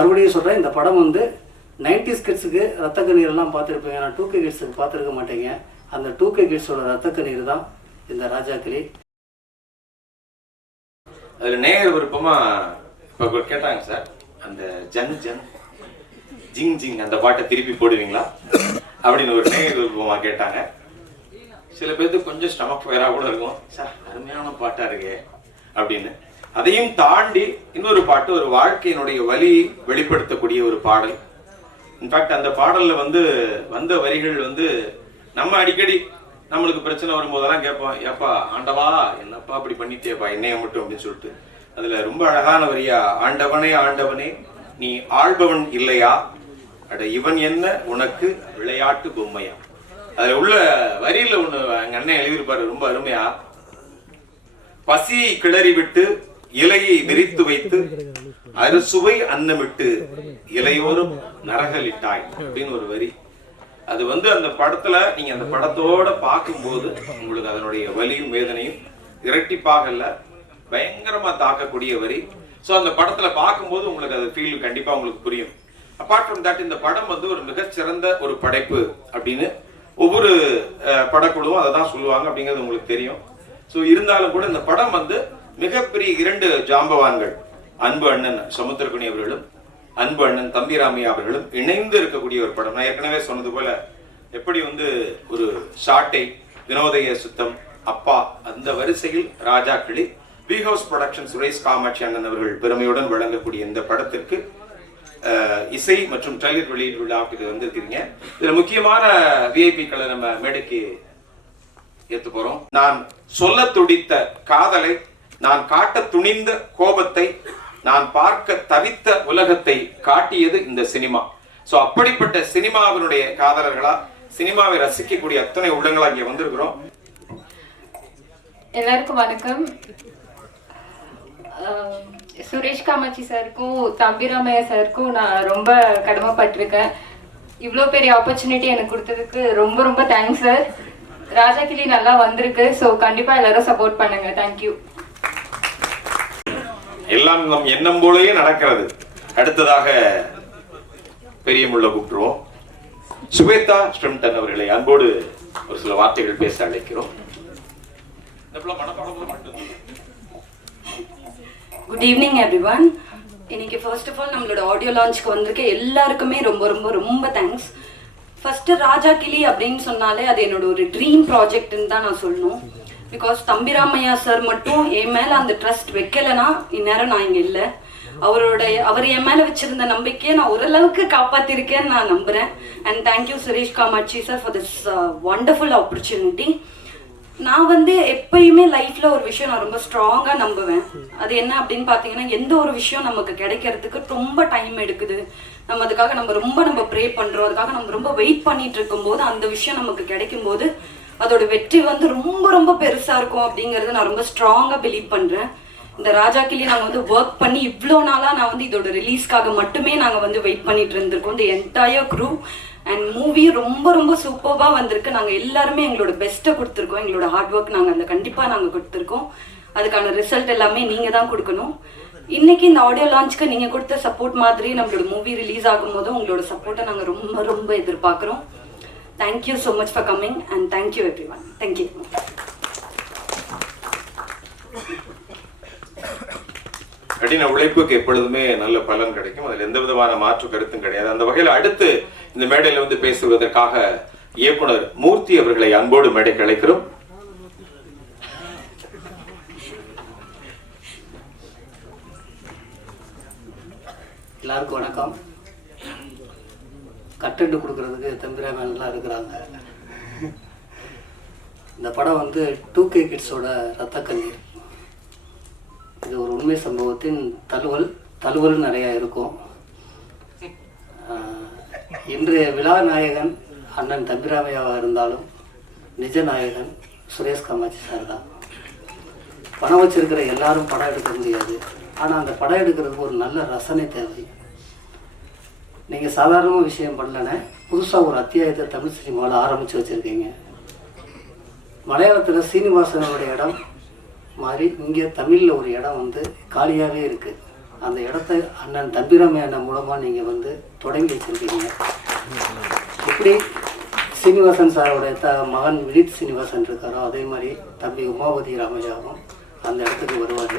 மறுபடியும் சொல்கிறேன் இந்த படம் வந்து நைன்டி கிட்ஸுக்கு ரத்த கண்ணீர்லாம் பார்த்துருப்பீங்க. ஆனால் டூ கே கிட்ஸுக்கு பார்த்துருக்க மாட்டேங்க. அந்த டூ கே கிட்ஸோட ரத்த கண்ணீர் தான் இந்த ராஜாக்களி. அதில் நேயர் விருப்பமா இப்போ கேட்டாங்க சார். அந்த ஜன் ஜன் ஜிங் ஜிங் அந்த பாட்டை திருப்பி போடுவீங்களா? அப்படின்னு ஒரு நேயர் விருப்பமா கேட்டாங்க. சில பேர்த்துக்கு கொஞ்சம் ஸ்டமக் ஃபயராக கூட இருக்கும். சார் அருமையான பாட்டாக இருக்கே அப்படின்னு. அதையும் தாண்டி இன்னொரு பாட்டு ஒரு வாழ்க்கையினுடைய வழி வெளிப்படுத்தக்கூடிய ஒரு பாடல். இன்ஃபேக்ட் அந்த பாடல்ல வந்து வந்த வரிகள் வந்து நம்ம அடிக்கடி நம்மளுக்கு பிரச்சனை வரும்போதெல்லாம் கேட்போம் ஏப்பா ஆண்டவா என்னப்பா அப்படி பண்ணிட்டேப்பா என்னைய மட்டும் அப்படின்னு சொல்லிட்டு. அதுல ரொம்ப அழகான வரியா ஆண்டவனே ஆண்டவனே நீ ஆள்பவன் இல்லையா? அட இவன் என்ன? உனக்கு விளையாட்டு பொம்மையா? அதுல உள்ள வரியில ஒண்ணு எங்க அண்ணன் எழுதியிருப்பாரு ரொம்ப அருமையா. பசி கிளறி விட்டு இலையை விரித்து வைத்து அறுசுவை அன்னமிட்டு இலையோரும் நரகலிட்டாய் அப்படின்னு ஒரு வரி. அது வந்து அந்த படத்துல நீங்க அந்த படத்தோட பார்க்கும்போது உங்களுக்கு அதனுடைய வலியும் வேதனையும் இரட்டிப்பாக இல்ல பயங்கரமா தாக்கக்கூடிய வரி. ஸோ அந்த படத்துல பார்க்கும்போது உங்களுக்கு அது ஃபீல் கண்டிப்பா உங்களுக்கு புரியும். அப்பார்ட் ஃப்ரம் தட் இந்த படம் வந்து ஒரு மிகச்சிறந்த ஒரு படைப்பு அப்படின்னு ஒவ்வொரு படக்குழுவும் அதை தான் சொல்லுவாங்க அப்படிங்கிறது உங்களுக்கு தெரியும். ஸோ இருந்தாலும் கூட இந்த படம் வந்து மிகப்பெரிய இரண்டு ஜாம்பவான்கள் அன்பு அண்ணன் சமுத்திரகுணி அவர்களும் அன்பு அண்ணன் தம்பிராமி அவர்களும் இணைந்து இருக்கக்கூடிய ஒரு படம். நான் ஏற்கனவே சொன்னது போல எப்படி வந்து ஒரு ஷாட்டை வினோதய சுத்தம் அப்பா அந்த வரிசையில் Raja Kili B house production Suresh Kamatchi அண்ணன் அவர்கள் பெருமையுடன் வழங்கக்கூடிய இந்த படத்திற்கு இசை மற்றும் ட்ரைலர் வெளியீடு விழாவுக்கு இது வந்திருக்கிறீங்க. இதுல முக்கியமான விஐபிக்களை நம்ம மேடைக்கு ஏத்து போறோம். நான் சொல்ல துடித்த காதலை நான் காட்ட துணிந்த கோபத்தை நான் பார்க்க தவித்த உலகத்தை காட்டியது இந்த சினிமா. சோ அப்படிப்பட்ட சினிமாவினுடைய காதலர்களா சினிமாவை ரசிக்கக்கூடிய அத்தனை உள்ளங்களா இங்கே வந்திருக்கிறோம். எல்லாருக்கும் வணக்கம். சுரேஷ் காமாட்சி சாருக்கும் தம்பிராமையா சாருக்கும் நான் ரொம்ப கடமைப்பட்டிருக்கேன். இவ்வளோ பெரிய ஆப்பர்ச்சுனிட்டி எனக்கு கொடுத்ததுக்கு ரொம்ப ரொம்ப தேங்க்ஸ் சார் ராஜா கிளி நல்லா வந்திருக்கு. ஸோ கண்டிப்பாக எல்லாரும் சப்போர்ட் பண்ணுங்க. தேங்க்யூ எல்லாம் நம் எண்ணம் போலயே நடக்கிறது. அடுத்ததாக பெரியமுள்ள கூப்பிட்டுருவோம் சுவேதா ஸ்ட்ரிம்டன் அவர்களை அன்போடு ஒரு சில வார்த்தைகள் பேச அழைக்கிறோம். குட் ஈவினிங் எவ்ரிவன் இன்னைக்கு ஃபர்ஸ்ட் ஆஃப் ஆல் நம்மளோட ஆடியோ லான்ச்க்கு வந்திருக்க எல்லாருக்குமே ரொம்ப ரொம்ப ரொம்ப தேங்க்ஸ் ஃபர்ஸ்ட் ராஜா கிளி அப்படின்னு சொன்னாலே அது என்னோட ஒரு ட்ரீம் ப்ராஜெக்ட்னு தான் நான் சொல்லணும். பிகாஸ் தம்பிராமையா சார் மட்டும் என் மேல அந்த ட்ரஸ்ட் வைக்கலைன்னா இந்நேரம் நான் இங்க இல்லை. அவருடைய அவர் என் மேல வச்சிருந்த நம்பிக்கையை நான் ஓரளவுக்கு காப்பாற்றிருக்கேன்னு நான் நம்புறேன். And thank you Suresh Kamatchi sir for this wonderful opportunity நான் வந்து எப்பயுமே லைஃப்ல ஒரு விஷயம் நான் ரொம்ப ஸ்ட்ராங்கா நம்புவேன். அது என்ன அப்படின்னு பாத்தீங்கன்னா எந்த ஒரு விஷயம் நமக்கு கிடைக்கிறதுக்கு ரொம்ப டைம் எடுக்குது. நம்ம அதுக்காக நம்ம ரொம்ப நம்ம ப்ரே பண்றோம். அதுக்காக நம்ம ரொம்ப வெயிட் பண்ணிட்டு இருக்கும்போது அந்த விஷயம் நமக்கு கிடைக்கும் போது அதோட வெற்றி வந்து ரொம்ப ரொம்ப பெருசா இருக்கும் அப்படிங்கறத நான் ரொம்ப ஸ்ட்ராங்கா பிலீவ் பண்றேன். இந்த ராஜா கிளி நாங்க வந்து ஒர்க் பண்ணி இவ்வளோ நாளா நான் வந்து இதோட ரிலீஸ்க்காக மட்டுமே நாங்க வந்து வெயிட் பண்ணிட்டு இருந்திருக்கோம். இந்த என்டையர் குரூ அண்ட் மூவி ரொம்ப ரொம்ப சூப்பர்பா வந்திருக்கு. நாங்க எல்லாருமே எங்களோட பெஸ்ட்டை கொடுத்துருக்கோம். எங்களோட ஹார்ட் ஒர்க் நாங்க அதில் கண்டிப்பா நாங்க கொடுத்துருக்கோம். அதுக்கான ரிசல்ட் எல்லாமே நீங்க தான் கொடுக்கணும். இன்னைக்கு இந்த ஆடியோ லான்ச்க்கு நீங்க கொடுத்த சப்போர்ட் மாதிரி நம்மளோட மூவி ரிலீஸ் ஆகும் போதும் உங்களோட சப்போர்ட்டை நாங்க ரொம்ப ரொம்ப எதிர்பார்க்குறோம். Thank you so much for coming and thank you everyone thank you கடின உழைப்புக்கு எப்பொழுதுமே நல்ல பலன் கிடைக்கும். அதில் எந்த விதமான மாற்று கருத்தும் கிடையாது. அந்த வகையில் அடுத்து இந்த மேடையில வந்து பேசுவதற்காக இயக்குனர் மூர்த்தி அவர்களை அன்போடு மேடைக்கு அழைக்கிறோம். எல்லாருக்கும் வணக்கம். கட்டெண்டு கொடுக்கறதுக்கு தம்பிராமன் நல்லா இருக்கிறாங்க. இந்த படம் வந்து டூ கே கிட்ஸோட ரத்த கண்ணீர் இது ஒரு உண்மை சம்பவத்தின் தழுவல் தழுவல் நிறையா இருக்கும். இன்றைய விழா நாயகன் அண்ணன் தம்பிராமையாவாக இருந்தாலும் நிஜ நாயகன் சுரேஷ் காமாட்சி சார் தான். பணம் வச்சிருக்கிற எல்லாரும் படம் எடுக்க முடியாது. ஆனால் அந்த படம் எடுக்கிறதுக்கு ஒரு நல்ல ரசனை தேவை. நீங்கள் சாதாரணமாக விஷயம் பண்ணலன்னு புதுசாக ஒரு அத்தியாயத்தை தமிழ் சினிமாவில் ஆரம்பித்து வச்சுருக்கீங்க. மலையாளத்தில் சீனிவாசனோடைய இடம் மாதிரி இங்கே தமிழில் ஒரு இடம் வந்து காலியாகவே இருக்குது அந்த இடத்த அண்ணன் தம்பிராமைய அண்ணன் மூலமாக நீங்கள் வந்து தொடங்கி வச்சுருக்கீங்க. எப்படி சீனிவாசன் சாரோடைய த மகன் வினித் சீனிவாசன் இருக்காரோ அதே மாதிரி தம்பி உமாபதி ராமையாவும் அந்த இடத்துக்கு வருவார்.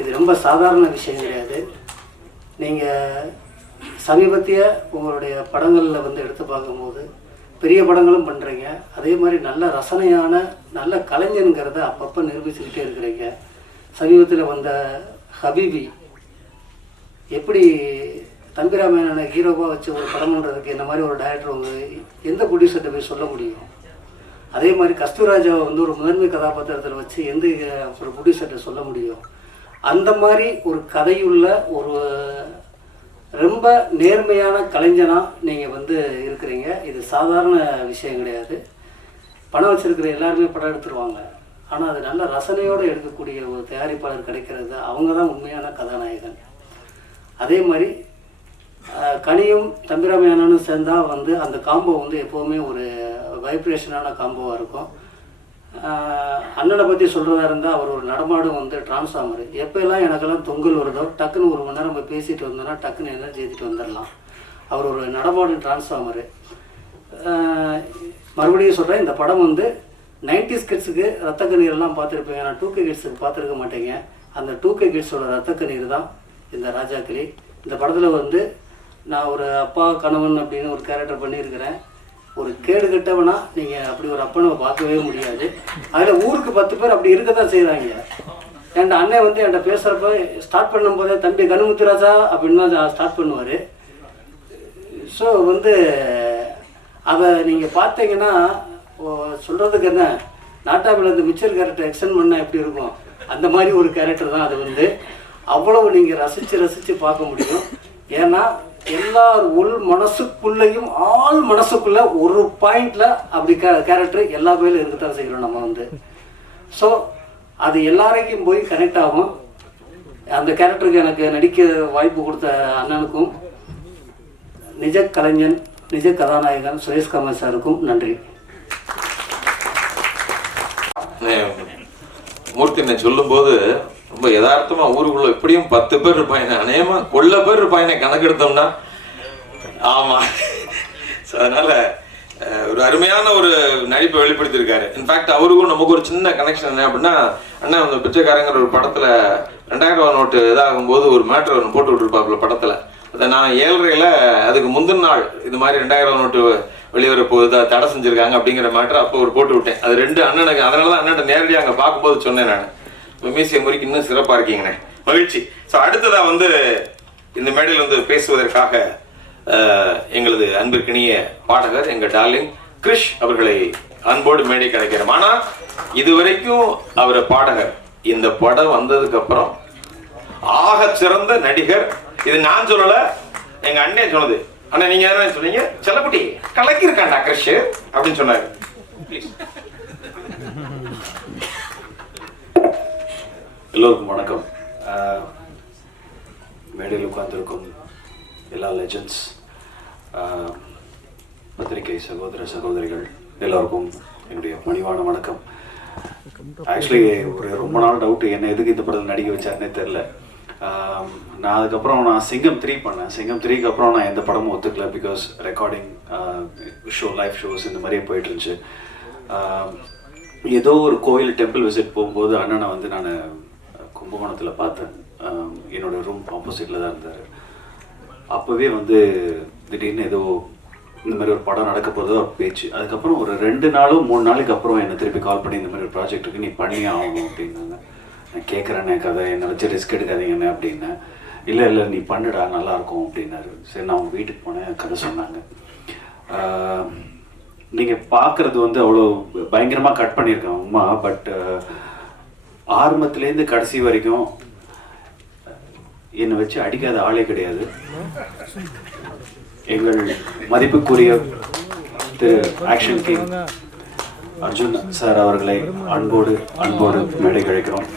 இது ரொம்ப சாதாரண விஷயம் கிடையாது. நீங்கள் சமீபத்திய உங்களுடைய படங்களில் வந்து எடுத்து பார்க்கும்போது பெரிய படங்களும் பண்ணுறீங்க அதே மாதிரி நல்ல ரசனையான நல்ல கலைஞனுங்கிறத அப்பப்போ நிரூபிச்சுக்கிட்டே இருக்கிறீங்க. சமீபத்தில் வந்த ஹபீபி எப்படி தம்பிராமேனனை ஹீரோவாக வச்சு ஒரு படம் பண்ணுறதுக்கு இந்த மாதிரி ஒரு டைரக்டர் வந்து எந்த ப்ரொடியூசர்கிட்ட போய் சொல்ல முடியும்? அதே மாதிரி கஸ்தூராஜாவை வந்து ஒரு முதன்மை கதாபாத்திரத்தில் வச்சு எந்த ஒரு ப்ரொடியூசர்கிட்ட சொல்ல முடியும்? அந்த மாதிரி ஒரு கதையுள்ள ஒரு ரொம்ப நேர்மையான கலைஞனாக நீங்கள் வந்து இருக்கிறீங்க. இது சாதாரண விஷயம் கிடையாது. பணம் வச்சுருக்கிற எல்லாருமே படம் எடுத்துருவாங்க. ஆனால் அது நல்ல ரசனையோடு எடுக்கக்கூடிய ஒரு தயாரிப்பாளர் கிடைக்கிறது அவங்க தான் உண்மையான கதாநாயகன். அதே மாதிரி கனியும் தம்பிராமையானும் சேர்ந்தால் வந்து அந்த காம்போ வந்து எப்போவுமே ஒரு வைப்ரேஷனான காம்போவாக இருக்கும். அண்ணனை பற்றி சொல்கிறதா இருந்தால் அவர் ஒரு நடமாடும் வந்து டிரான்ஸ்ஃபார்மர் எப்போல்லாம் எனக்கெல்லாம் தொங்கல் வருதோ டக்குன்னு ஒரு மணி நேரம் நம்ம பேசிட்டு வந்தோம்னா டக்குன்னு எனர்ஜி ஏற்றிட்டு வந்துடலாம் அவர் ஒரு நடமாடும் டிரான்ஸ்ஃபார்மரு மறுபடியும் சொல்கிறேன் இந்த படம் வந்து 90s கிட்ஸுக்கு ரத்த கண்ணீர்லாம் பார்த்துருப்பீங்க ஆனால் டூ கே கிட்ஸுக்கு பார்த்துருக்க மாட்டேங்க. அந்த டூ கே கிட்ஸோட ரத்த கண்ணீர் தான் இந்த ராஜாக்களி. இந்த படத்தில் வந்து நான் ஒரு அப்பா கணவன் அப்படின்னு ஒரு கேரக்டர் பண்ணியிருக்கிறேன். ஒரு கேடு கெட்டவனா நீங்கள் அப்படி ஒரு அப்பனை பார்க்கவே முடியாது. அதில் ஊருக்கு பத்து பேர் அப்படி இருக்க தான் செய்கிறாங்க என் அண்ணன் வந்து என்கிட்ட பேசுகிறப்ப ஸ்டார்ட் பண்ணும்போதே தம்பி கனுமுத்துராஜா அப்படின்னு தான் ஸ்டார்ட் பண்ணுவார். ஸோ வந்து அதை நீங்கள் பார்த்தீங்கன்னா சொல்கிறதுக்கு என்ன நாட்டாவில் இந்த மிச்சர் கேரக்டர் எக்ஸ்டன் பண்ணால் எப்படி இருக்கும்? அந்த மாதிரி ஒரு கேரக்டர் தான் அது வந்து. அவ்வளவு நீங்கள் ரசித்து ரசித்து பார்க்க முடியும். ஏன்னா எல்லார் உள் மனசுக்குள்ளேயும் ஆள் மனசுக்குள்ள ஒரு பாயிண்ட்ல அப்படி கே கேரக்டர் எல்லா பேரும் இருக்கத்தான் செய்கிறோம் நம்ம வந்து. ஸோ அது எல்லாரையும் போய் கனெக்ட் ஆகும். அந்த கேரக்டருக்கு எனக்கு நடிக்க வாய்ப்பு கொடுத்த அண்ணனுக்கும் நிஜ கலைஞன் நிஜ கதாநாயகன் சுரேஷ் கமல் சாருக்கும் நன்றி. மூர்த்தி சொல்லும்போது ரொம்ப யதார்த்தமா ஊருக்குள்ள எப்படியும் பத்து பேர் இருப்பாங்க. அநேகமா கொள்ள பேர் இருப்பாங்க. கணக்கெடுத்தோம்னா. ஆமா. அதனால ஒரு அருமையான ஒரு நடிப்பை வெளிப்படுத்தியிருக்காரு. இன்ஃபேக்ட் அவருக்கும் நமக்கு ஒரு சின்ன கனெக்ஷன் என்ன அப்படின்னா அண்ணா அந்த பிச்சைக்காரங்கிற ஒரு படத்துல ரெண்டாயிரம் ரூபா நோட்டு இதாகும் போது ஒரு மேட்ரு ஒன்று போட்டு விட்டுருப்பாப்புல படத்துல. அதை நான் ஏழரையில அதுக்கு முந்தின நாள் இது மாதிரி ரெண்டாயிரம் ரூபா நோட்டு வெளிவர போகுது தடை செஞ்சிருக்காங்க அப்படிங்கிற மேட்ரு அப்போ ஒரு போட்டு விட்டேன். அது ரெண்டு அண்ணனுக்கு அதனால தான் அண்ணன் நேரடியாக அங்கே பார்க்கும்போது சொன்னேன் நான். மீசிய முறைக்கு இன்னும் சிறப்பாக இருக்கீங்கண்ணே. மகிழ்ச்சி. ஸோ அடுத்ததாக வந்து இந்த மேடையில் வந்து பேசுவதற்காக எங்களது அன்பிற்கினிய பாடகர் எங்கள் டார்லிங் கிரிஷ் அவர்களை அன்போடு மேடை அழைக்கிறோம் ஆனால் இதுவரைக்கும் அவர் பாடகர். இந்த படம் வந்ததுக்கு அப்புறம் ஆக சிறந்த நடிகர். இது நான் சொல்லல எங்க அண்ணே சொன்னது. அண்ணா நீங்க என்ன சொன்னீங்க? செல்லக்குட்டி கலக்கி இருக்காண்டா கிரிஷ் அப்படின்னு சொன்னார். ப்ளீஸ் எல்லோருக்கும் வணக்கம். மேடையில் உட்கார்ந்திருக்கும் எல்லா லெஜண்ட்ஸ் பத்திரிகை சகோதர சகோதரிகள் எல்லோருக்கும் என்னுடைய பணிவான வணக்கம். ஆக்சுவலி ஒரு ரொம்ப நாள் டவுட் என்ன எதுக்கு இந்த படத்தில் நடிக்க வச்சாருன்னே தெரில நான் அதுக்கப்புறம் நான் சிங்கம் த்ரீ பண்ணேன். சிங்கம் த்ரீக்கு அப்புறம் நான் எந்த படமும் ஒத்துக்கல because recording show life shows இந்த மாதிரியே போயிட்டு இருந்துச்சு ஏதோ ஒரு கோயில் டெம்பிள் விசிட் போகும்போது அண்ணனை வந்து நான் கும்பகோணத்தில் பார்த்தேன். என்னோடய என்னோட ரூம் ஆப்போசிட்டில் தான் இருந்தார். அப்போவே வந்து திடீர்னு ஏதோ இந்த மாதிரி ஒரு படம் நடக்க போதோ பேச்சு. அதுக்கப்புறம் ஒரு ரெண்டு நாளும் மூணு நாளைக்கு அப்புறம் என்னை திருப்பி கால் பண்ணி இந்த மாதிரி ஒரு ப்ராஜெக்ட் இருக்கு நீ பண்ணியே ஆகணும் அப்படின்னாங்க. நான் கேட்குறேன்னே கதை என்னை வச்சு ரிஸ்க் எடுக்காதீங்கண்ணே அப்படின்னேன். இல்லை இல்லை நீ பண்ணுடா நல்லாயிருக்கும் அப்படின்னாரு. சரி நான் அவங்க வீட்டுக்கு போனேன் கதை சொன்னாங்க. நீங்கள் பார்க்குறது வந்து அவ்வளோ பயங்கரமாக கட் பண்ணியிருக்கேன் உமா பட் ஆரம்பத்துலேருந்து கடைசி வரைக்கும் என்னை வச்சு அடிக்காத ஆளே கிடையாது. எங்கள் மதிப்புக்குரிய திரு ஆக்ஷன் கிங் அர்ஜுன் சார் அவர்களை அன்போடு அன்போடு மேடை கழிக்கிறோம்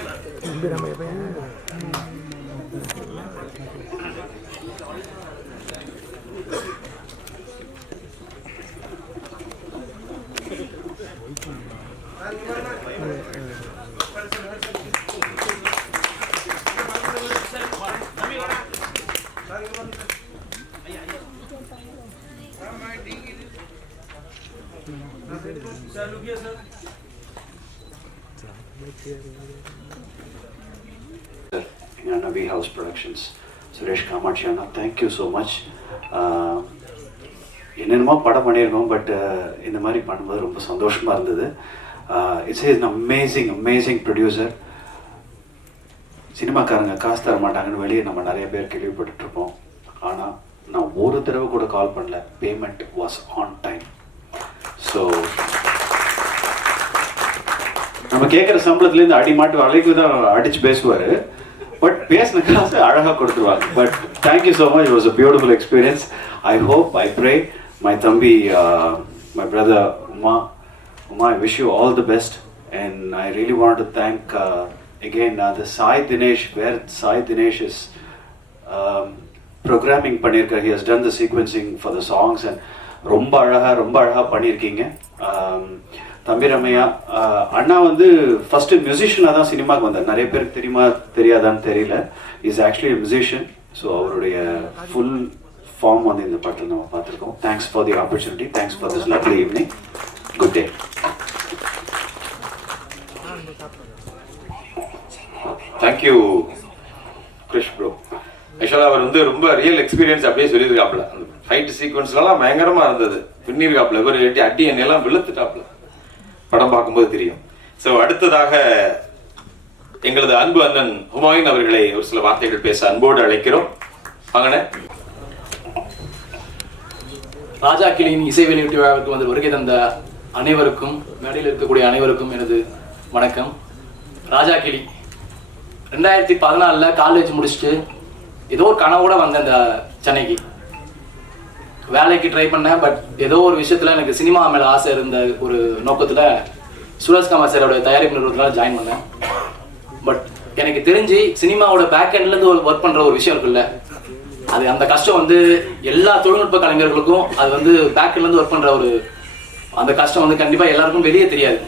எங்கள் அண்ணா V house productions Suresh Kamatchi அண்ணா தேங்க்யூ ஸோ மச் என்னென்னமோ படம் பண்ணியிருக்கோம் பட் uh, இந்த மாதிரி பண்ணும்போது ரொம்ப சந்தோஷமாக இருந்தது. It's is amazing amazing producer சினிமாக்காரங்க காசு தர மாட்டாங்கன்னு வெளியே நம்ம நிறைய பேர் கேள்விப்பட்டுருப்போம் ஆனால் நான் ஒரு தடவை கூட கால் பண்ணல. Payment was on time so நம்ம கேட்குற சம்பளத்துலேருந்து அடி மாட்டு அழைக்கு தான் அடிச்சு பேசுவார். பட் பேசின காசு அழகாக கொடுத்துருவாங்க. But thank you so much was a beautiful experience I hope I pray my தம்பி my brother Uma Uma I wish you all the best and I really want to thank again the Sai Dinesh where Sai Dinesh is programming பண்ணியிருக்காரு he has done the sequencing for the songs and ரொம்ப அழகாக ரொம்ப அழகாக பண்ணியிருக்கீங்க. Um, தம்பி Ramaiya uh, அண்ணா வந்து first மியூசிஷியனாக தான் சினிமாவுக்கு வந்தார். நிறைய பேருக்கு தெரியுமா தெரியாதான்னு தெரியல. இஸ் ஆக்சுவலி மியூசிஷியன் ஸோ அவருடைய ஃபுல் ஃபார்ம் வந்து இந்த படத்தில் நம்ம பார்த்துருக்கோம். Thanks for the opportunity thanks for this lovely evening good day thank you Krish bro ஆக்சுவலாக அவர் வந்து ரொம்ப ரியல் எக்ஸ்பீரியன்ஸ் அப்படியே சொல்லியிருக்காப்புல. அந்த ஃபைட் சீக்வன்ஸ்லாம் பயங்கரமாக இருந்தது. பின்னிருக்காப்புல. இவர் இல்லாட்டி அடி எண்ணெயெல்லாம் விழுத்துட்டாப்புல. படம் பார்க்கும்போது தெரியும். ஸோ அடுத்ததாக எங்களது அன்பு அண்ணன் ஹுமாயூன் அவர்களை ஒரு சில வார்த்தைகள் பேச அன்போடு அழைக்கிறோம். வாங்கண்ணே ராஜா கிளியின் இசை வெளியீட்டு விழாவிற்கு வந்து வருகை தந்த அனைவருக்கும் மேடையில் இருக்கக்கூடிய அனைவருக்கும் எனது வணக்கம். ராஜா கிளி ரெண்டாயிரத்தி பதினாலில் காலேஜ் முடிச்சுட்டு ஏதோ ஒரு கனவோட வந்தேன் இந்த சென்னைக்கு. வேலைக்கு ட்ரை பண்ணேன் பட் ஏதோ ஒரு விஷயத்தில் எனக்கு சினிமா மேலே ஆசை இருந்த ஒரு நோக்கத்தில் சுரேஷ் கமார் சாரோட தயாரிப்பு நிறுவனத்தில் ஜாயின் பண்ணேன். பட் எனக்கு தெரிஞ்சு சினிமாவோட பேக் ஒரு ஒர்க் பண்ணுற ஒரு விஷயம் இருக்குல்ல அது அந்த கஷ்டம் வந்து எல்லா தொழில்நுட்ப கலைஞர்களுக்கும் அது வந்து பேக்ல ஒர்க் பண்ணுற ஒரு அந்த கஷ்டம் வந்து கண்டிப்பாக எல்லாருக்கும் வெளியே தெரியாது.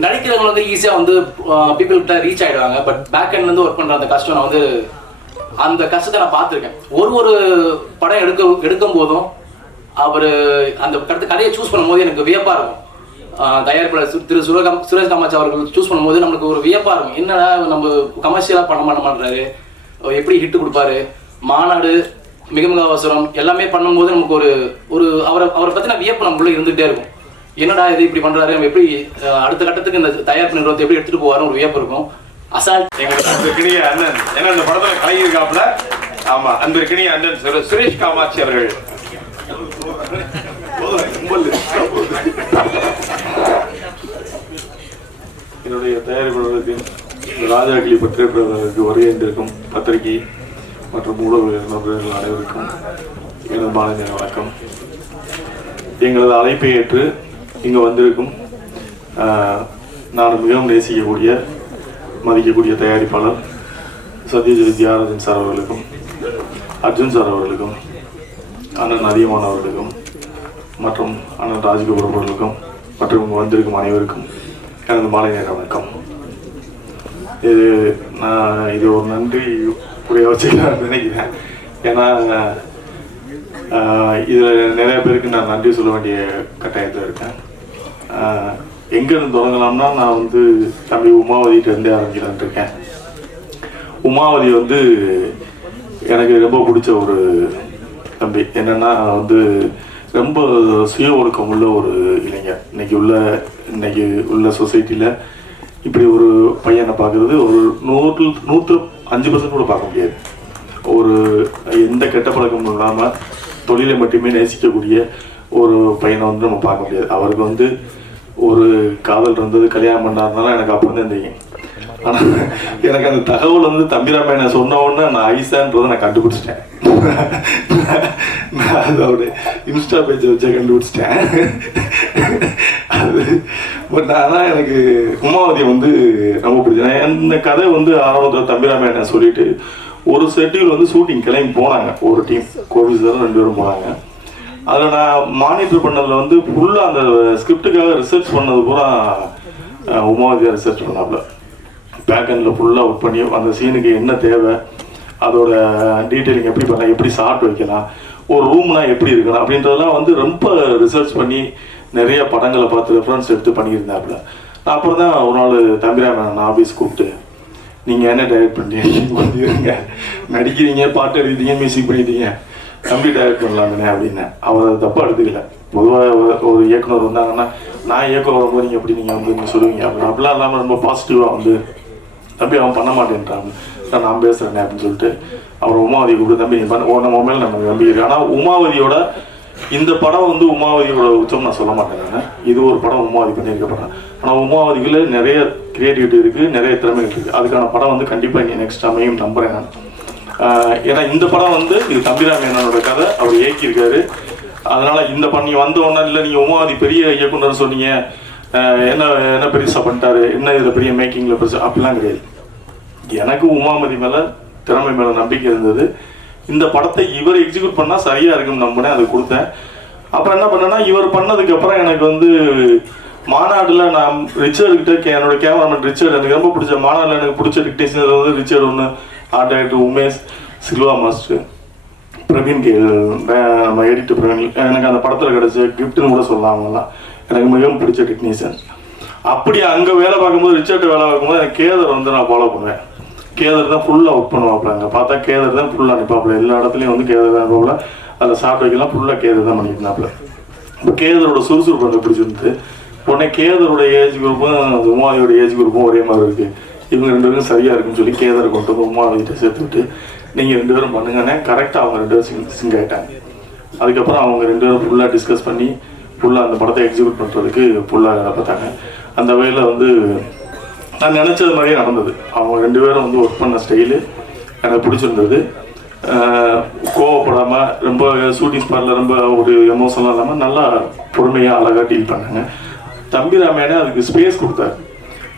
நடிக்கிறவங்க வந்து ஈஸியாக வந்து பீப்புள் கிட்ட ரீச் ஆகிடுவாங்க பட் பேக் எண்ட்ல ஒர்க் பண்ணுற அந்த கஷ்டம் நான் வந்து அந்த கஷ்டத்தை நான் பார்த்துருக்கேன். ஒரு ஒரு படம் எடுக்க எடுக்கும் போதும் அவர் அந்த கருத்து கதையை சூஸ் பண்ணும்போது எனக்கு வியப்பாக இருக்கும். தயாரிப்பாளர் சு- திரு சுரகம் சுரேஷ் காமாட்சி அவர்கள் சூஸ் பண்ணும்போது நம்மளுக்கு ஒரு வியப்பாக இருக்கும். என்னடா நம்ம கமர்ஷியலாக பண்ண பண்ண மாட்டாரு அவர் எப்படி ஹிட் கொடுப்பாரு? மாநாடு மிகமிக அவசரம் எல்லாமே பண்ணும்போது நமக்கு ஒரு ஒரு அவரை அவரை பத்தின வியப்பு நமக்குள்ள இருந்துகிட்டே இருக்கும். என்னடா இது இப்படி பண்றாரு நம்ம எப்படி அடுத்த கட்டத்துக்கு இந்த தயாரிப்பு நிறுவனத்தை எப்படி எடுத்துட்டு போவாரு ஒரு வியப்பு இருக்கும். அசால்ட் எங்களுக்கு அன்பிற்கினிய அண்ணன் ஏன்னா இந்த படத்துல கலங்கியிருக்காப்புல ஆமா அன்பிற்கினிய அண்ணன் சுர- சுரேஷ் காமாட்சி அவர்கள். என்னுடைய தயாரிப்பாளருக்கு ராஜாக்கிளி பற்றிய பிரதமருக்கு வருகின்றிருக்கும் பத்திரிகை மற்றும் ஊடக நண்பர்கள் அனைவருக்கும் எனது மாலை வணக்கம். எங்களது அழைப்பை ஏற்று இங்கு வந்திருக்கும் நான் மிகவும் நேசிக்கக்கூடிய மதிக்கக்கூடிய தயாரிப்பாளர் சத்யஜித் வித்யாரதன் சார் அவர்களுக்கும் அர்ஜுன் சார் அவர்களுக்கும் அண்ணன் அதியமான் அவர்களுக்கும் மற்றும் அண்ணன் ராஜ்கபூர் அவர்களுக்கும் மற்றும் இங்கு வந்திருக்கும் அனைவருக்கும் எனது மாலை நேர வணக்கம். இது நான் இது ஒரு நன்றி புரிய வச்சுக்கலாம் நினைக்கிறேன். ஏன்னா இதில் நிறைய பேருக்கு நான் நன்றி சொல்ல வேண்டிய கட்டாயத்தில் இருக்கேன். எங்கேருந்து தொடங்கலாம்னா நான் வந்து தம்பி உமாவதிகிட்ட இருந்தே இருக்கேன். உமாவதி வந்து எனக்கு ரொம்ப பிடிச்ச ஒரு தம்பி. என்னென்னா வந்து ரொம்ப சுய ஒழுக்கம் உள்ள ஒரு இளைஞர். இன்னைக்கு உள்ள இன்னைக்கு உள்ள சொசைட்டியில் இப்படி ஒரு பையனை பார்க்குறது ஒரு நூறு நூற்று அஞ்சு பர்சன்ட் கூட பார்க்க முடியாது. ஒரு எந்த கெட்ட பழக்கமும் இல்லாமல் தொழிலை மட்டுமே நேசிக்கக்கூடிய ஒரு பையனை வந்து நம்ம பார்க்க முடியாது. அவருக்கு வந்து ஒரு காதல் இருந்தது கல்யாணம் பண்ணாருனால எனக்கு அப்போ தான் தெரியும். ஆனால் எனக்கு அந்த தகவல் வந்து தம்பிராமையனை சொன்ன உடனே நான் ஐசான்றதை நான் கண்டுபிடிச்சிட்டேன். நான் அதோட இன்ஸ்டா பேஜை வச்சா கண்டுபிடிச்சிட்டேன். அது பட் ஆனால் எனக்கு உமாவதி வந்து ரொம்ப பிடிச்சேன் இந்த கதை வந்து ஆரம்பத்தில் தம்பிராமையான சொல்லிட்டு ஒரு ஷெட்யூல் வந்து ஷூட்டிங் கிளம்பி போனாங்க. ஒரு டீம் கோவில் சார் ரெண்டு பேரும் போனாங்க. அதில் நான் மானிட்டர் பண்ணதில் வந்து ஃபுல்லாக அந்த ஸ்கிரிப்டுக்காக ரிசர்ச் பண்ணது பூரா உமாவதியாக ரிசர்ச் பண்ணாப்புல. பேக்கெண்டில் ஃபுல்லாக ஒர்க் பண்ணி அந்த சீனுக்கு என்ன தேவை அதோட டீட்டெயிலிங் எப்படி பண்ணலாம் எப்படி சாப்பிட்டு வைக்கலாம் ஒரு ரூம்லாம் எப்படி இருக்கணும் அப்படின்றதெல்லாம் வந்து ரொம்ப ரிசர்ச் பண்ணி நிறைய படங்களை பார்த்து ரெஃபரன்ஸ் எடுத்து பண்ணியிருந்தாப்புல. நான் அப்புறம் தான் ஒரு நாள் தம்பிராமன் நான் ஆஃபீஸ் கூப்பிட்டு நீங்கள் என்ன டைரக்ட் பண்ணுறீங்க நடிக்கிறீங்க பாட்டு எழுதிங்க மியூசிக் பண்ணிட்டீங்க. தம்பி டைரக்ட் பண்ணலாமே அப்படின்னு. அவர் அதை தப்பாக எடுத்துக்கல. பொதுவாக ஒரு இயக்குனர் வந்தாங்கன்னா நான் இயக்கம் வரும்போது நீங்கள் எப்படி நீங்கள் வந்து சொல்லுவீங்க? அப்படின்னு அப்படிலாம் இல்லாமல் ரொம்ப பாசிட்டிவாக வந்து தம்பி அவன் பண்ண மாட்டேன்றாங்க தான் நான் பேசுகிறேனே அப்படின்னு சொல்லிட்டு அவர் உமாவதி கூப்பிட்டு தம்பி நீ பண்ண. உன் நம்ம மேலே நம்பி இருக்கு. ஆனால் உமாவதியோட இந்த படம் வந்து உமாவதியோட உச்சம் நான் சொல்ல மாட்டேன் நான். இது ஒரு படம் உமாவதி பண்ணியிருக்க படம் ஆனால் உமாவதிக்குள்ள நிறைய கிரியேட்டிவிட்டி இருக்குது நிறைய திறமைகள் இருக்குது அதுக்கான படம் வந்து கண்டிப்பாக நீ நெக்ஸ்ட் அமையும் நம்புகிறேன் நான். ஏன்னா இந்த படம் வந்து இது தம்பிராம் கதை. அவர் இயக்கியிருக்காரு. அதனால் இந்த படம் நீ வந்த உடனே இல்லை நீங்கள் உமாவதி பெரிய இயக்குனர் சொன்னீங்க. என்ன என்ன பெருசாக பண்ணிட்டாரு? என்ன இதில் பெரிய மேக்கிங்கில் பெருசாக அப்படிலாம் கிடையாது. எனக்கு உமாமதி மேலே திறமை மேலே நம்பிக்கை இருந்தது. இந்த படத்தை இவர் எக்ஸிக்யூட் பண்ணால் சரியாக இருக்கும்னு நம்பினேன் அதை கொடுத்தேன். அப்புறம் என்ன பண்ணேன்னா இவர் பண்ணதுக்கப்புறம் எனக்கு வந்து மாநாட்டில் நான் ரிச்சர்ட்கிட்ட கே- என்னோட கேமராமேன் ரிச்சர்ட் எனக்கு ரொம்ப பிடிச்ச மாநாடில் எனக்கு பிடிச்ச டிக்டேஷன் வந்து ரிச்சர்ட் ஒன்று art director Umesh Silva master Praveen K நம்ம எடிட்டர் பிரவீன் எனக்கு அந்த படத்தில் கிடச்ச கிஃப்ட்னு கூட சொல்லலாம் அவங்கலாம் எனக்கு மிகவும் பிடிச்ச டெக்னீஷியன் அப்படி அங்கே வேலை பார்க்கும்போது ரிச்சர்ட் வேலை பார்க்கும்போது எனக்கு கேதர் வந்து நான் ஃபாலோ பண்ணுவேன். கேதர் தான் ஃபுல்லாக ஒர்க் பண்ணுவாப்புல அங்கே. பார்த்தா கேதர் தான் ஃபுல்லாக அனுப்பாப்புல எல்லா இடத்துலையும் வந்து கேதர் தான் அனுப்பாப்புல அதில் சாப்பிட்றதுக்கெல்லாம் ஃபுல்லாக கேதர் தான் பண்ணியிருந்தாப்புல இப்போ கேதரோட சுறுசுறுப்பு எனக்கு பிடிச்சிருந்து உடனே கேதரோட ஏஜ் குரூப்பும் உமாவியோட ஏஜ் குரூப்பும் ஒரே மாதிரி இருக்குது இவங்க ரெண்டு பேரும் சரியாக இருக்குன்னு சொல்லி கேதரை கொண்டு வந்து உமாவிட்ட சேர்த்துட்டு நீங்கள் ரெண்டு பேரும் பண்ணுங்கன்னே கரெக்டாக அவங்க ரெண்டு பேரும் சிங் சிங் ஆயிட்டாங்க. அதுக்கப்புறம் அவங்க ரெண்டு பேரும் ஃபுல்லாக டிஸ்கஸ் பண்ணி ஃபுல்லாக அந்த படத்தை எக்ஸிக்யூட் பண்ணுறதுக்கு ஃபுல்லாக பார்த்தாங்க. அந்த வகையில் வந்து நான் நினச்சது மாதிரியே நடந்தது. அவங்க ரெண்டு பேரும் வந்து ஒர்க் பண்ண ஸ்டைலு எனக்கு பிடிச்சிருந்தது. கோவப்படாமல் ரொம்ப ஷூட்டிங் ஸ்பாட்டில் ரொம்ப ஒரு எமோஷனலாக இல்லாமல் நல்லா பொறுமையாக அழகாக டீல் பண்ணாங்க. தம்பி ராமையானே அதுக்கு ஸ்பேஸ் கொடுத்தாரு.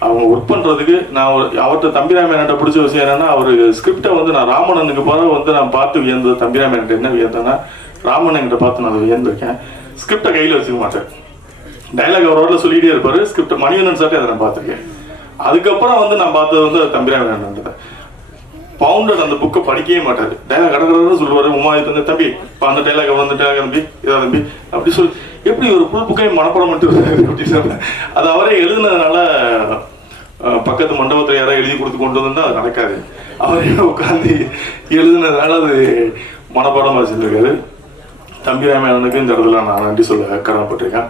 அவங்க ஒர்க் பண்ணுறதுக்கு நான் ஒரு அவர்கிட்ட தம்பி பிடிச்ச விஷயம் என்னென்னா அவர் ஸ்கிரிப்டை வந்து நான் ராமணனுக்கு பிறகு வந்து நான் பார்த்து வியந்தது. தம்பிராமேன்ட்ட என்ன வியந்தேன்னா ராமணன்கிட்ட பார்த்து நான் வியந்திருக்கேன். ஸ்கிரிப்டை கையில் வச்சுக்க மாட்டேன். டைலாக் அவரோட சொல்லிகிட்டே இருப்பார். ஸ்கிரிப்ட் மணிகண்டன் சார்ட்டே அதை நான் பார்த்துருக்கேன். அதுக்கப்புறம் வந்து நான் பார்த்தது வந்து தம்பிராமன் பவுண்டட் அந்த புக்கை படிக்கவே மாட்டாரு. டைலாக் கடற்கடன்னு சொல்லுவாரு உமா இது வந்து தம்பி இப்போ அந்த டைலாக் வந்து டைலாக் தம்பி இதா தம்பி அப்படி சொல்லி எப்படி ஒரு புல் புக்கை மனப்படம் மட்டும் அப்படி சொன்னேன் அது அவரே எழுதுனதுனால பக்கத்து மண்டபத்தில் யாராவது எழுதி கொடுத்து கொண்டு வந்தா அது நடக்காது. அவரே உட்காந்து எழுதுனதுனால அது மனப்பாடமாக வச்சுருக்காரு தம்பி ராமாயணனுக்கு இந்த இடத்துல நான் நன்றி சொல்ல கடமைப்பட்டிருக்கேன்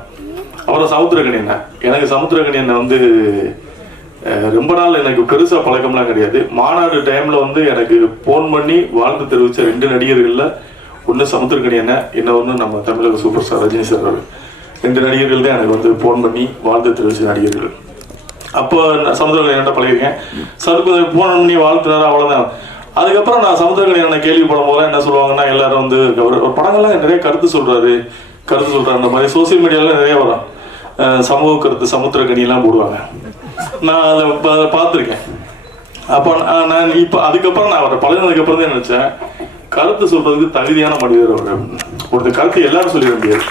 அப்புறம் சமுத்திரகனி எனக்கு சமுத்திரகனி வந்து ரொம்ப நாள் எனக்கு பெருசாக பழக்கம்லாம் கிடையாது. மாநாடு டைமில் வந்து எனக்கு ஃபோன் பண்ணி வாழ்ந்து தெரிவித்த ரெண்டு நடிகர்களில் ஒன்று சமுத்திர கணியனை என்ன இன்னொன்று நம்ம தமிழக சூப்பர் ஸ்டார் ரஜினி சார் அவர் ரெண்டு நடிகர்கள் தான் எனக்கு வந்து ஃபோன் பண்ணி வாழ்த்து தெரிவித்த நடிகர்கள். அப்போ நான் சமுத்திரகனி அண்ணன் பழகிருக்கேன் சார் ஃபோன் பண்ணி வாழ்த்துனாரு அவ்வளோதான் அதுக்கப்புறம் நான் சமுத்திரகனி அண்ணன் கேள்விப்படும் போது என்ன சொல்லுவாங்கன்னா எல்லாரும் வந்து அவர் ஒரு படங்கள்லாம் நிறைய கருத்து சொல்கிறாரு கருத்து சொல்கிறாரு அந்த மாதிரி சோசியல் மீடியாவில் நிறைய வரும். சமூக கருத்து சமுத்திரக்கணியெல்லாம் போடுவாங்க. நான் அதை அதை பார்த்துருக்கேன். அப்போ நான் இப்போ அதுக்கப்புறம் நான் அவரை பழகினதுக்கு அப்புறம் தான் நினைச்சேன். கருத்து சொல்றதுக்கு தகுதியான மனிதர் அவர் ஒருத்தர் கருத்து எல்லாரும் சொல்லிட முடியாது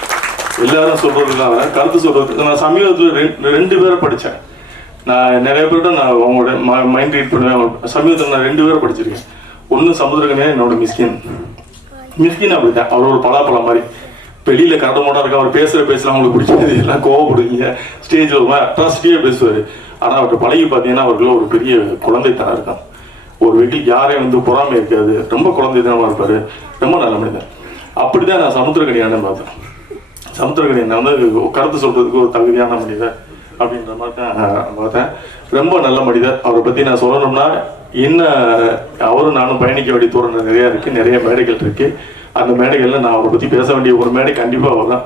எல்லாரும் சொல்றதுனால கருத்து சொல்றதுக்கு நான் சமீபத்தில் ரெண்டு ரெண்டு பேரை படித்தேன் நான் நிறைய பேர்கிட்ட நான் அவங்களோட மைண்ட் ரீட் பண்ணுவேன். சமீபத்தில் நான் ரெண்டு பேரை படிச்சிருக்கேன். ஒன்று சமுதிரகனே என்னோட மிஸ்கின். மிஸ்கின் அப்படித்தான். அவர் ஒரு பலாப்பழம் மாதிரி. வெளியில கரடமோட இருக்க அவர் பேசுற பேசலாம் அவங்களுக்கு பிடிச்சது எல்லாம் கோவப்படுவீங்க. ஸ்டேஜில் ஒரு மாதிரி அட்ராசிட்டியே பேசுவார். ஆனால் அவருக்கு பழகி பார்த்தீங்கன்னா அவருக்குள்ள ஒரு பெரிய குழந்தைத்தனம் இருக்கும். ஒரு வீட்டில் யாரையும் வந்து பொறாமை இருக்காது. ரொம்ப குழந்தைத்தனமாக இருப்பார். ரொம்ப நல்ல மனிதன் அப்படிதான் நான் சமுத்திரகனியான பார்த்தேன். சமுத்திரகனி வந்து கருத்து சொல்கிறதுக்கு ஒரு தகுதியான மனிதர் அப்படின்ற மாதிரி தான் பார்த்தேன். ரொம்ப நல்ல மனிதர். அவரை பற்றி நான் சொல்லணும்னா என்ன அவரும் நானும் பயணிக்க வேண்டிய தூரம் நிறையா இருக்குது நிறைய மேடைகள் இருக்குது அந்த மேடைகளில் நான் அவரை பற்றி பேச வேண்டிய ஒரு மேடை கண்டிப்பாக வரும்.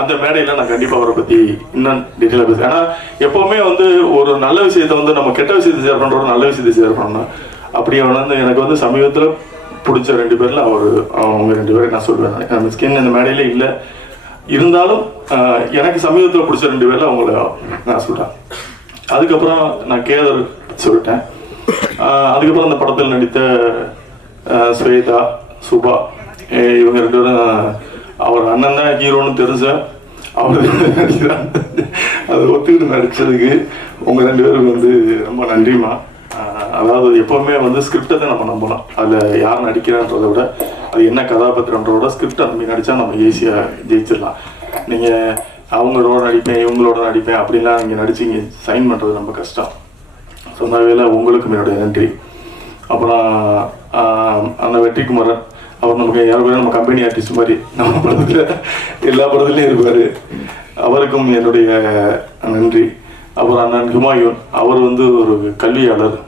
அந்த மேடையில் நான் கண்டிப்பாக அவரை பற்றி இன்னும் டீட்டெயிலாக பேசுகிறேன் ஏன்னா எப்போவுமே வந்து ஒரு நல்ல விஷயத்தை வந்து நம்ம கெட்ட விஷயத்தை ஷேர் பண்ணுறோம் நல்ல விஷயத்தை ஷேர் பண்ணணும் அப்படி வந்து எனக்கு வந்து சமீபத்தில் பிடிச்ச ரெண்டு பேரில் அவர் அவங்க ரெண்டு பேரும் நான் சொல்லுவேன். அந்த ஸ்கின் இந்த மேடையில் இல்லை. இருந்தாலும் எனக்கு சமீபத்தில் பிடிச்ச ரெண்டு பேரில் அவங்கள நான் சொல்கிறேன் அதுக்கப்புறம் நான் கேதர் சொல்லிட்டேன். அதுக்கப்புறம் அந்த படத்தில் நடித்த ஸ்வேதா சுபா இவங்க ரெண்டு பேரும் அவர் அண்ணன் தான் ஹீரோன்னு தெரிஞ்சேன் அவர் அதை ஒத்துக்கிட்டு நடிச்சதுக்கு உங்க ரெண்டு பேருக்கு வந்து ரொம்ப நன்றிமா அதாவது எப்பவுமே வந்து ஸ்கிரிப்டை தான் நம்ம நம்பலாம் அதில் யார் நடிக்கிறான்றதை விட அது என்ன கதாபாத்திரன்றத ஸ்கிரிப்ட் அந்த மாதிரி நடிச்சா நம்ம ஈஸியாக ஜெயிச்சிடலாம். நீங்கள் அவங்களோட நடிப்பேன் இவங்களோட நடிப்பேன் அப்படின்லாம் இங்கே நடிச்சு இங்கே சைன் பண்ணுறது ரொம்ப கஷ்டம். ஸோ அந்த வகையில் உங்களுக்கும் என்னுடைய நன்றி. அப்புறம் அந்த வெற்றிக்குமரன். அவர் நமக்கு யாரும் நம்ம கம்பெனி ஆர்டிஸ்ட் மாதிரி நம்ம படத்தில் எல்லா படத்துலையும் இருப்பார். அவருக்கும் என்னுடைய நன்றி. அவர் அண்ணன் ஹுமாயூன் அவர் வந்து ஒரு கல்வியாளர்.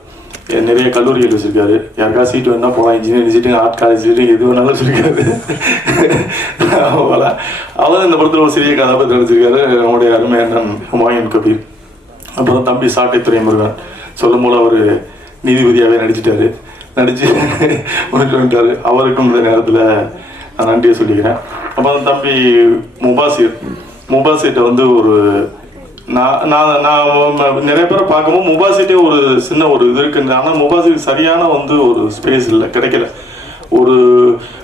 நிறைய கல்லூரிகள் வச்சுருக்காரு. யாருக்கா சீட் வேணா போகலாம் engineering seat art college seat எது வேணாலும் வச்சுருக்காரு. அவர் இந்த படத்தில் ஒரு சிறிய கதாபாத்திரம் நடிச்சிருக்காரு. நம்முடைய அருமை அண்ணன் ஹுமாயூன் கபீர். அப்புறம் தம்பி சாட்டை துறைமுருகன் சொல்லும் போல அவர் நீதிபதியாகவே நடிச்சிட்டாரு. நடிச்சு கொண்டு வந்துட்டாரு. அவருக்கும் இந்த நேரத்தில் நான் நன்றியை சொல்லிக்கிறேன். அப்புறம் தம்பி முபாசிர். முபாசிட்ட வந்து ஒரு நான் நான் நான் நிறைய பேரை பார்க்கும்போது முபாசிட்டே ஒரு சின்ன ஒரு இது இருக்குன்ற ஆனால் முபாசிக்கு சரியான வந்து ஒரு ஸ்பேஸ் இல்லை கிடைக்கல. ஒரு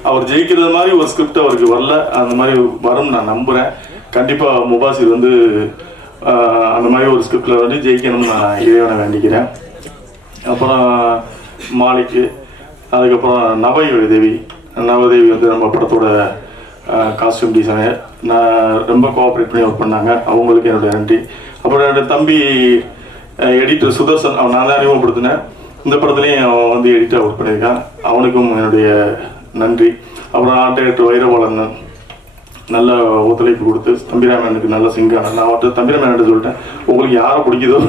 அவர் ஜெயிக்கிறது மாதிரி ஒரு ஸ்கிரிப்ட் அவருக்கு வரல. அந்த மாதிரி வரும் நான் நம்புகிறேன் கண்டிப்பாக முபாசிர் வந்து அந்த மாதிரி ஒரு ஸ்கிரிப்டில் வந்து ஜெயிக்கணும்னு நான் இறைவனை வேண்டிக்கிறேன். அப்புறம் மாலிக்கு அதுக்கப்புறம் நவயுடைய தேவி நவதேவி வந்து நம்ம படத்தோட காஸ்டியூம் டிசைனர் நான் ரொம்ப கோஆப்ரேட் பண்ணி ஒர்க் பண்ணாங்க. அவங்களுக்கு என்னுடைய நன்றி. அப்புறம் என்னோட தம்பி எடிட்டர் சுதர்சன் அவன் நான் தான் அறிமுகப்படுத்தினேன். இந்த படத்துலையும் அவன் வந்து எடிட்டர் ஒர்க் பண்ணியிருக்கான். அவனுக்கும் என்னுடைய நன்றி. அப்புறம் ஆர்ட் டைரக்டர் வைரபாலன் நல்ல ஒத்துழைப்பு கொடுத்து தம்பிராமனுக்கு நல்ல சிங்கான நான் அவர்கிட்ட தம்பிராமன் சொல்லிட்டேன் உங்களுக்கு யாரை பிடிக்குதோ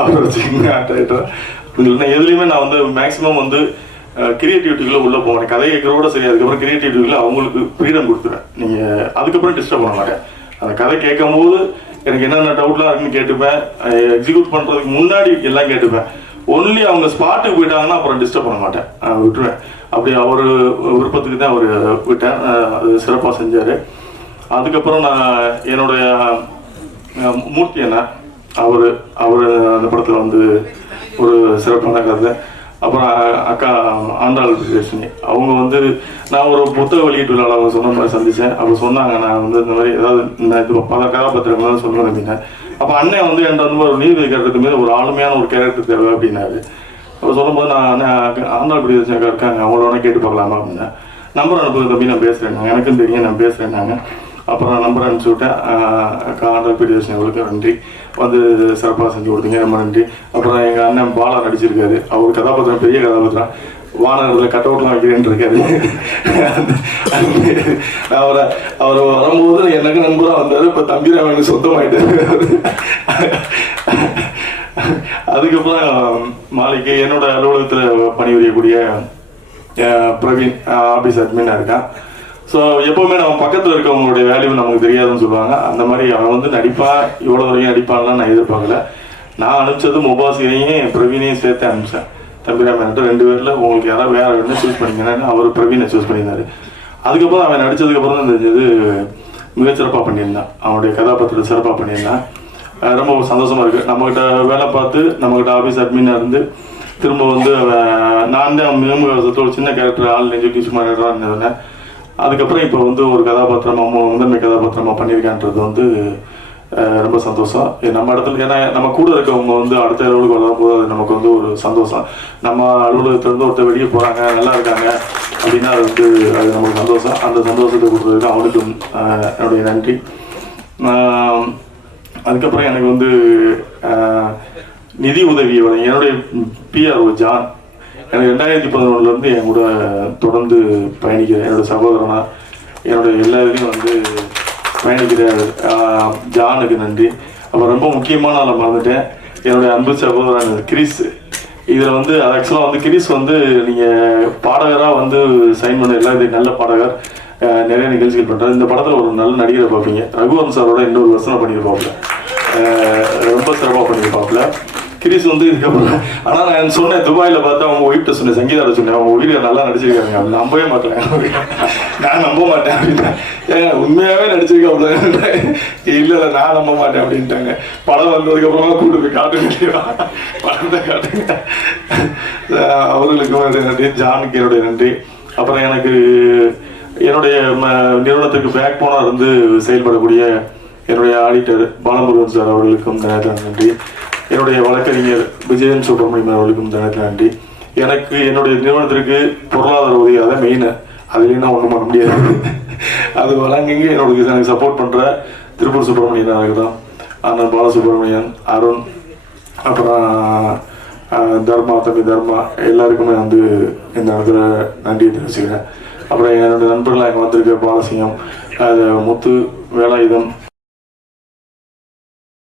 அவர் சிங்க ஆக்டர் நான் எதுலேயுமே நான் வந்து மேக்ஸிமம் வந்து கிரியேட்டிவிட்டிக்குள்ளே உள்ளே போவேன் கதை கேட்குறோட சரி அதுக்கப்புறம் கிரியேட்டிவிட்டிக்குள்ள அவங்களுக்கு ஃப்ரீடம் கொடுத்துருவேன். நீங்கள் அதுக்கப்புறம் டிஸ்டர்ப் பண்ண மாட்டேன். அந்த கதை கேட்கும் போது எனக்கு என்னென்ன டவுட்லாம் இருக்குன்னு கேட்டுப்பேன். எக்ஸிக்யூட் பண்ணுறதுக்கு முன்னாடி எல்லாம் கேட்டுப்பேன். ஒன்லி அவங்க ஸ்பாட்டுக்கு போயிட்டாங்கன்னா அப்புறம் டிஸ்டர்ப் பண்ண மாட்டேன். விட்டுருவேன். அப்படி அவர் விருப்பத்துக்கு தான் அவர் விட்டேன் அது சிறப்பாக செஞ்சார். அதுக்கப்புறம் நான் என்னுடைய மூர்த்தி என்ன அவர் அவர் அந்த படத்தில் வந்து ஒரு சிறப்பான கதை அப்புறம் அக்கா ஆண்டாள் பிரியதர்ஷினி அவங்க வந்து நான் ஒரு புத்தக வெளியீட்டு விழாவில் அவங்க சொன்ன மாதிரி சந்தித்தேன் அப்போ சொன்னாங்க நான் வந்து இந்த மாதிரி ஏதாவது இந்த இது பல கதாபாத்திரங்கள் தான் சொல்லுவேன் அப்படின்னா அப்போ அண்ணன் வந்து என்கிட்ட வந்து ஒரு நீதி கேரக்டருக்கு மீது ஒரு ஆளுமையான ஒரு கேரக்டர் தேவை அப்படின்னாரு. அப்போ சொல்லும்போது நான் அண்ணன் ஆண்டாள் பிரியதர்ஷினி அக்கா இருக்காங்க அவங்கள கேட்டு பார்க்கலாமா அப்படின்னா நம்பர் அனுப்புங்க தம்பி நான் பேசுகிறேன் எனக்கும் தெரியும் நான் பேசுகிறேன்னாங்க அப்புறம் நம்பர் அனுப்பிச்சு விட்டேன். அக்கா ஆண்டாள் பிரியதர்ஷினி அவளுக்கு நன்றி. வந்து சிறப்பாக செஞ்சு கொடுத்தீங்க ரொம்ப நன்றி அப்புறம் எங்கள் அண்ணன் பாலா நடிச்சிருக்காரு அவர் கதாபாத்திரம் பெரிய கதாபாத்திரம். வானகத்தில் கட் அவுட்லாம் வைக்கிறேன்னு இருக்காரு. அவரை அவர் வரும்போது எனக்கு நண்பராக வந்தார். இப்போ தம்பிராமன் எனக்கு சொந்தமாயிட்டாரு. அதுக்கப்புறம் மாலைக்கு என்னோட அலுவலகத்தில் பணிபுரியக்கூடிய பிரவீன் ஆஃபீஸ் அட்மினாக இருக்கான். ஸோ எப்போவுமே நம்ம பக்கத்தில் இருக்கவங்களுடைய வேல்யூ நமக்கு தெரியாதுன்னு சொல்லுவாங்க. அந்த மாதிரி அவன் வந்து நடிப்பா இவ்வளோ வரைக்கும் நடிப்பான்லாம் நான் எதிர்பார்க்கல. நான் அனுப்பிச்சது முபாசிரையும் பிரவீனையும் சேர்த்து அனுப்பிச்சேன். தம்பிராமன்ட்டு ரெண்டு பேரில் உங்களுக்கு யாராவது வேற வேணும் சூஸ் பண்ணிங்கன்னா அவர் பிரவீனை சூஸ் பண்ணியிருந்தாரு. அதுக்கப்புறம் அவன் நடித்ததுக்கப்புறம் தான் தெரிஞ்சது மிகச்சிறப்பாக பண்ணியிருந்தான். அவனுடைய கதாபாத்திரத்தை சிறப்பாக பண்ணியிருந்தான். ரொம்ப சந்தோஷமாக இருக்குது நம்மகிட்ட வேலை பார்த்து நம்மகிட்ட ஆஃபீஸ் அட்மினாக இருந்து திரும்ப வந்து அவன் நான் தான் மிகமுகத்தில் ஒரு சின்ன கேரக்டர் ஆள் நெஞ்சு டியூஸ் பண்ணிடுறான்னு இருந்தேன் அதுக்கப்புறம் இப்போ வந்து ஒரு கதாபாத்திரமாக முதன்மை கதாபாத்திரமாக பண்ணியிருக்கான்றது வந்து ரொம்ப சந்தோஷம். நம்ம இடத்துல ஏன்னா நம்ம கூட இருக்கவங்க வந்து அடுத்த லெவலுக்கு வரும்போது அது நமக்கு வந்து ஒரு சந்தோஷம். நம்ம அலுவலகத்திலேருந்து ஒருத்தர் வெளியே போகிறாங்க நல்லா இருக்காங்க அப்படின்னா அது வந்து அது நமக்கு சந்தோஷம். அந்த சந்தோஷத்தை கொடுத்ததுக்கு அவனுக்கும் என்னுடைய நன்றி. அதுக்கப்புறம் எனக்கு வந்து நிதி உதவி என்னுடைய பிஆர்ஓ ஜான் எனக்கு ரெண்டாயிரத்தி பதினொன்றுலேருந்து என் கூட தொடர்ந்து பயணிக்கிறேன் என்னோட சகோதரனா என்னோட எல்லா இதுலையும் வந்து பயணிக்கிற ஜானுக்கு நன்றி. அப்புறம் ரொம்ப முக்கியமான ஆளை மறந்துட்டேன். என்னுடைய அன்பு சகோதரன் கிரிஸ் இதில் வந்து ஆக்சுவலாக வந்து கிரிஸ் வந்து நீங்கள் பாடகராக வந்து சைன் பண்ண எல்லா இது நல்ல பாடகர் நிறைய நிகழ்ச்சிகள் பண்ணுறாரு இந்த படத்தில் ஒரு நல்ல நடிகரை பார்ப்பீங்க. ரகுவரன் சாரோட இன்னொரு வசனம் பண்ணியிருப்பாப்புல. ரொம்ப சிறப்பாக பண்ணியிருப்பாப்புல. கிரிஸ் வந்து இதுக்கப்புறம். ஆனால் நான் சொன்னேன் துபாயில் பார்த்து அவங்க ஒய்ஃப்ட்ட சொன்னேன் சங்கீதாட சொன்னேன். அவங்க உயிரை நல்லா நடிச்சிருக்காங்க அவங்க நம்பவே மாட்டேன். நான் நம்ப மாட்டேன் அப்படின்னா ஏங்க உண்மையாகவே நடிச்சிருக்காப்புல இல்லை இல்லை நான் நம்ப மாட்டேன் அப்படின்ட்டாங்க. படம் வந்ததுக்கப்புறமா கூட்டு போய் காட்டுங்க படத்தை காட்டுங்க. அவர்களுக்கும் என்னுடைய நன்றி ஜானுக்கு என்னுடைய நன்றி. அப்புறம் எனக்கு என்னுடைய ம- நிறுவனத்துக்கு பேக் போனாக இருந்து செயல்படக்கூடிய என்னுடைய ஆடிட்டர் பாலமுருகன் சார் அவர்களுக்கும் நன்றி. என்னுடைய வழக்கறிஞர் விஜயன் சுப்பிரமணியம் அவர்களுக்கும் இந்த நன்றி எனக்கு என்னுடைய நிறுவனத்திற்கு பொருளாதார உதவி அதான் மெயின் அதுலேயும் ஒன்றும் பண்ண முடியாது. அது வழங்குங்க என்னோட எனக்கு சப்போர்ட் பண்ணுற திருப்பூர் சுப்பிரமணியனாக தான். அண்ணன் பாலசுப்ரமணியன் அருண் அப்புறம் தர்மா தம்பி தர்மா எல்லாருக்குமே வந்து இந்த இடத்துல நன்றி தெரிவிச்சுக்கிறேன். அப்புறம் என்னோடய நண்பர்கள் அங்கே வந்திருக்க பாலசிங்கம் முத்து வேலாயுதம்